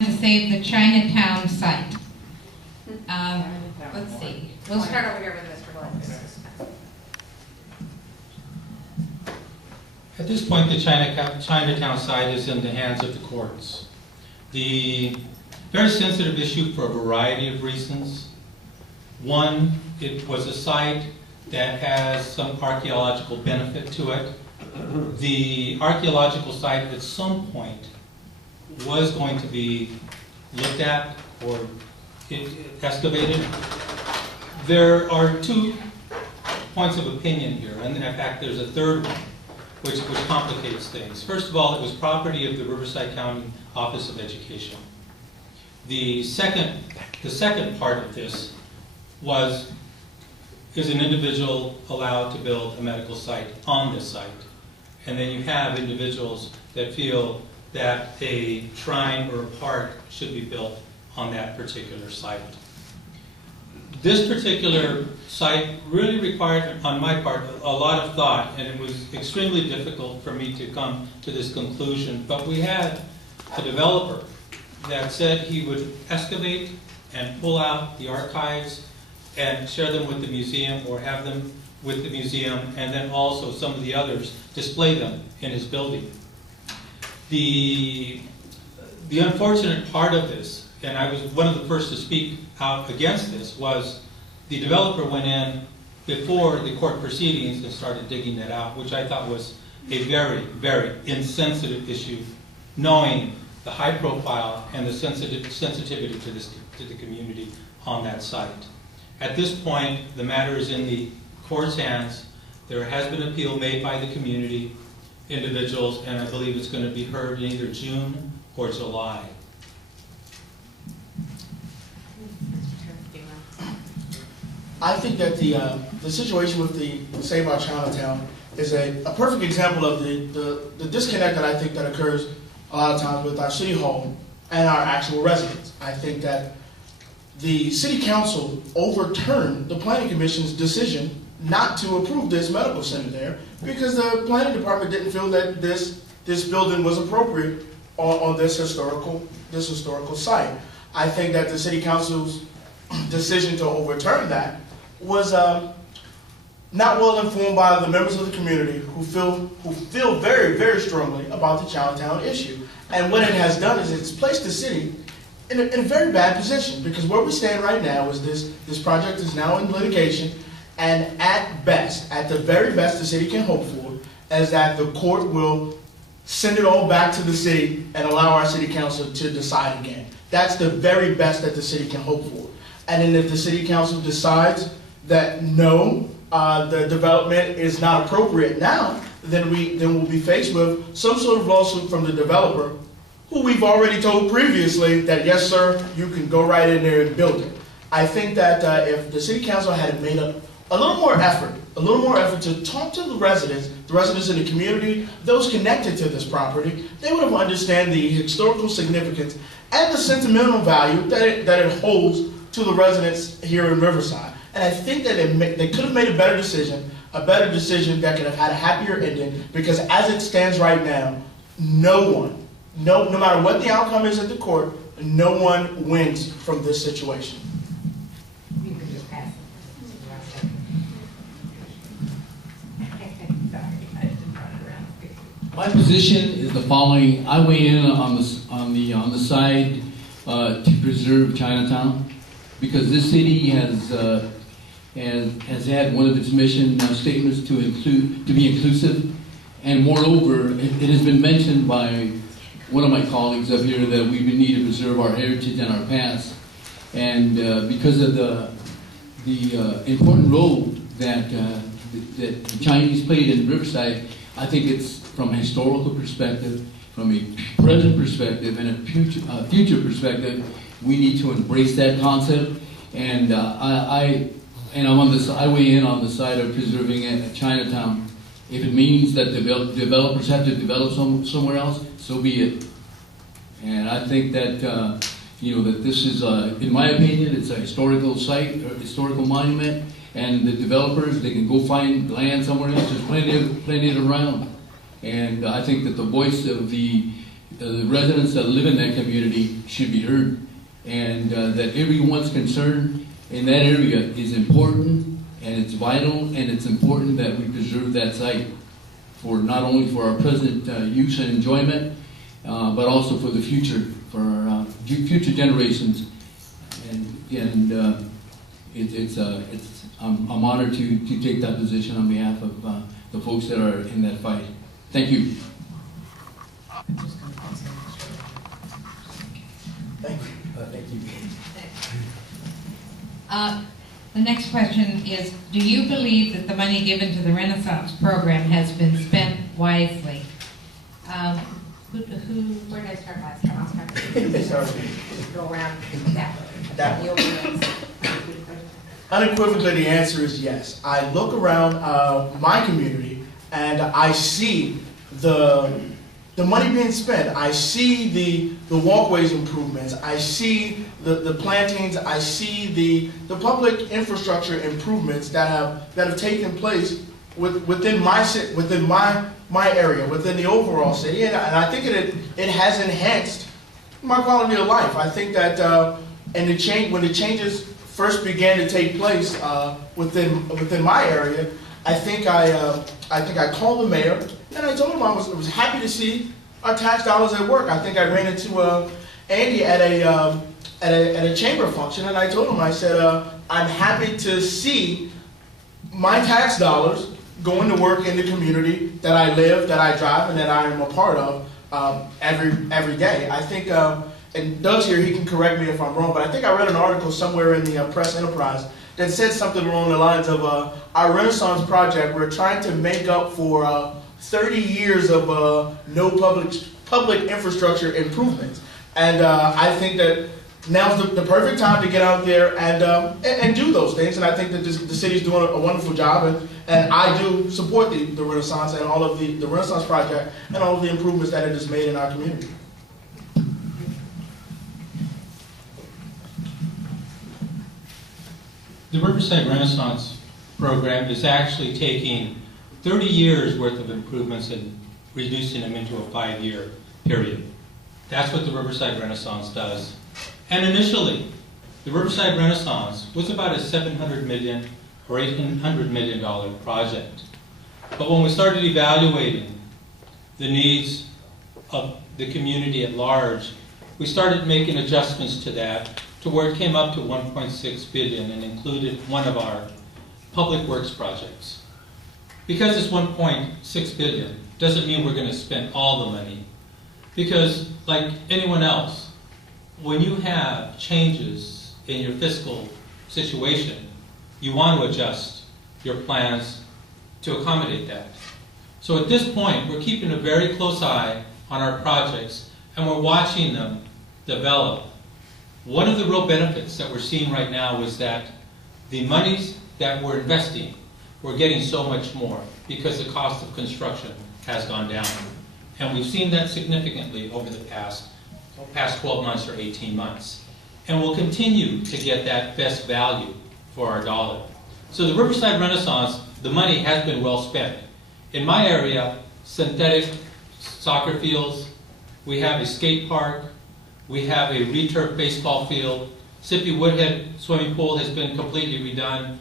to save the Chinatown site. Let's see. We'll start over here with Mr. Glenn. At this point, the Chinatown site is in the hands of the courts. The very sensitive issue for a variety of reasons. One, it was a site that has some archaeological benefit to it. The archaeological site at some point was going to be looked at or excavated. There are two points of opinion here, and in fact there's a third one which complicates things. First of all, it was property of the Riverside County Office of Education. The second part of this is an individual allowed to build a medical site on this site. And then you have individuals that feel that a shrine or a park should be built on that particular site. This particular site really required, on my part, a lot of thought, and it was extremely difficult for me to come to this conclusion. But we had a developer that said he would excavate and pull out the archives and share them with the museum or have them with the museum, and then also some of the others display them in his building. The unfortunate part of this, and I was one of the first to speak out against this, was the developer went in before the court proceedings and started digging that out, which I thought was a very, very insensitive issue, knowing the high profile and the sensitivity to the community on that site. At this point, the matter is in the court's hands. There has been an appeal made by the community individuals, and I believe it's going to be heard in either June or July. I think that the situation with the Save Our Chinatown is a perfect example of the disconnect that I think that occurs a lot of times with our city hall and our actual residents. I think that the city council overturned the planning commission's decision not to approve this medical center there because the planning department didn't feel that this building was appropriate on this historical site. I think that the city council's decision to overturn that was not well informed by the members of the community who feel very, very strongly about the Chinatown issue. And what it has done is it's placed the city in a very bad position, because where we stand right now is this project is now in litigation, and at best, at the very best the city can hope for, is that the court will send it all back to the city and allow our city council to decide again. That's the very best that the city can hope for. And then if the city council decides that no, the development is not appropriate now, then we'll be faced with some sort of lawsuit from the developer, who we've already told previously that yes, sir, you can go right in there and build it. I think that if the city council had made a little more effort to talk to the residents in the community, those connected to this property, they would have understood the historical significance and the sentimental value that it holds to the residents here in Riverside. And I think that they could have made a better decision that could have had a happier ending, because as it stands right now, no matter what the outcome is at the court, no one wins from this situation. You can just pass it. My position is the following. I weigh in on the side to preserve Chinatown, because this city has had one of its mission statements to be inclusive, and moreover, it has been mentioned by one of my colleagues up here that we need to preserve our heritage and our past, and because of the important role that the Chinese played in Riverside, I think it's from a historical perspective, from a present perspective, and a future perspective. We need to embrace that concept, and I weigh in on the side of preserving it at Chinatown. If it means that developers have to develop somewhere else, so be it. And I think that that this is, in my opinion, it's a historical site, or historical monument, and the developers, they can go find land somewhere else. There's plenty around, and I think that the voice of the the residents that live in that community should be heard, and that everyone's concern in that area is important, and it's vital, and it's important that we preserve that site for not only for our present use and enjoyment, but also for the future, for our future generations. I'm honored to take that position on behalf of the folks that are in that fight. Thank you. Thank you. Thank you. The next question is, do you believe that the money given to the Renaissance program has been spent wisely? Where did I start last time? I'll start. Go around that way. Unequivocally, the answer is yes. I look around my community and I see the money being spent. I see the walkways improvements. I see the plantings. I see the public infrastructure improvements that have taken place within my area, within the overall city, and I think it has enhanced my quality of life. I think that when the changes first began to take place within my area, I think I called the mayor and I told him I was happy to see our tax dollars at work. I think I ran into Andy at a chamber function, and I told him, I said, I'm happy to see my tax dollars going to work in the community that I live, that I drive, and that I am a part of every day. I think, and Doug's here, he can correct me if I'm wrong, but I think I read an article somewhere in the Press Enterprise that said something along the lines of our Renaissance project, we're trying to make up for 30 years of no public infrastructure improvements. And I think that now's the perfect time to get out there and do those things. And I think that the city's doing a wonderful job. And I do support the Renaissance and all of the Renaissance project and all of the improvements that it has made in our community. The Riverside Renaissance program is actually taking 30 years worth of improvements and reducing them into a 5-year period. That's what the Riverside Renaissance does. And initially, the Riverside Renaissance was about a $700 million or $800 million project. But when we started evaluating the needs of the community at large, we started making adjustments to that to where it came up to $1.6 billion and included one of our public works projects. Because it's $1.6 billion doesn't mean we're going to spend all the money. Because like anyone else, when you have changes in your fiscal situation, you want to adjust your plans to accommodate that. So at this point, we're keeping a very close eye on our projects and we're watching them develop. One of the real benefits that we're seeing right now is that the monies that we're investing, we're getting so much more because the cost of construction has gone down. And we've seen that significantly over the past 12 months or 18 months. And we'll continue to get that best value for our dollar. So the Riverside Renaissance, the money has been well spent. In my area, synthetic soccer fields, we have a skate park, we have a returf baseball field, Sippy Woodhead swimming pool has been completely redone.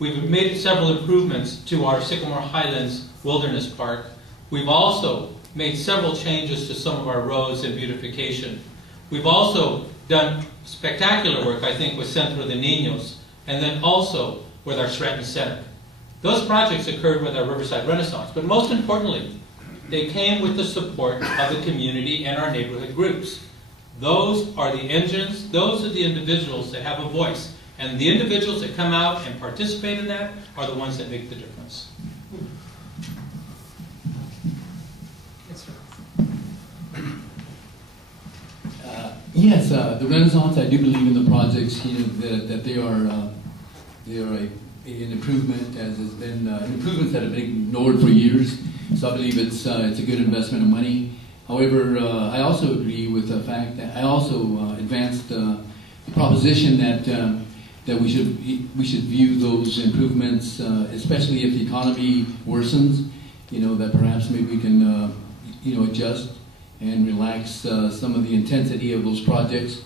We've made several improvements to our Sycamore Highlands Wilderness Park. We've also made several changes to some of our roads and beautification. We've also done spectacular work, I think, with Centro de Niños, and then also with our Stratton Center. Those projects occurred with our Riverside Renaissance, but most importantly, they came with the support of the community and our neighborhood groups. Those are the engines, those are the individuals that have a voice, and the individuals that come out and participate in that are the ones that make the difference. Yes, the Renaissance, I do believe in the projects, that they are an improvement, as has been improvements that have been ignored for years. So I believe it's a good investment of money. However, I also agree with the fact that I also advanced the proposition that we should view those improvements, especially if the economy worsens, that perhaps maybe we can adjust and relax some of the intensity of those projects.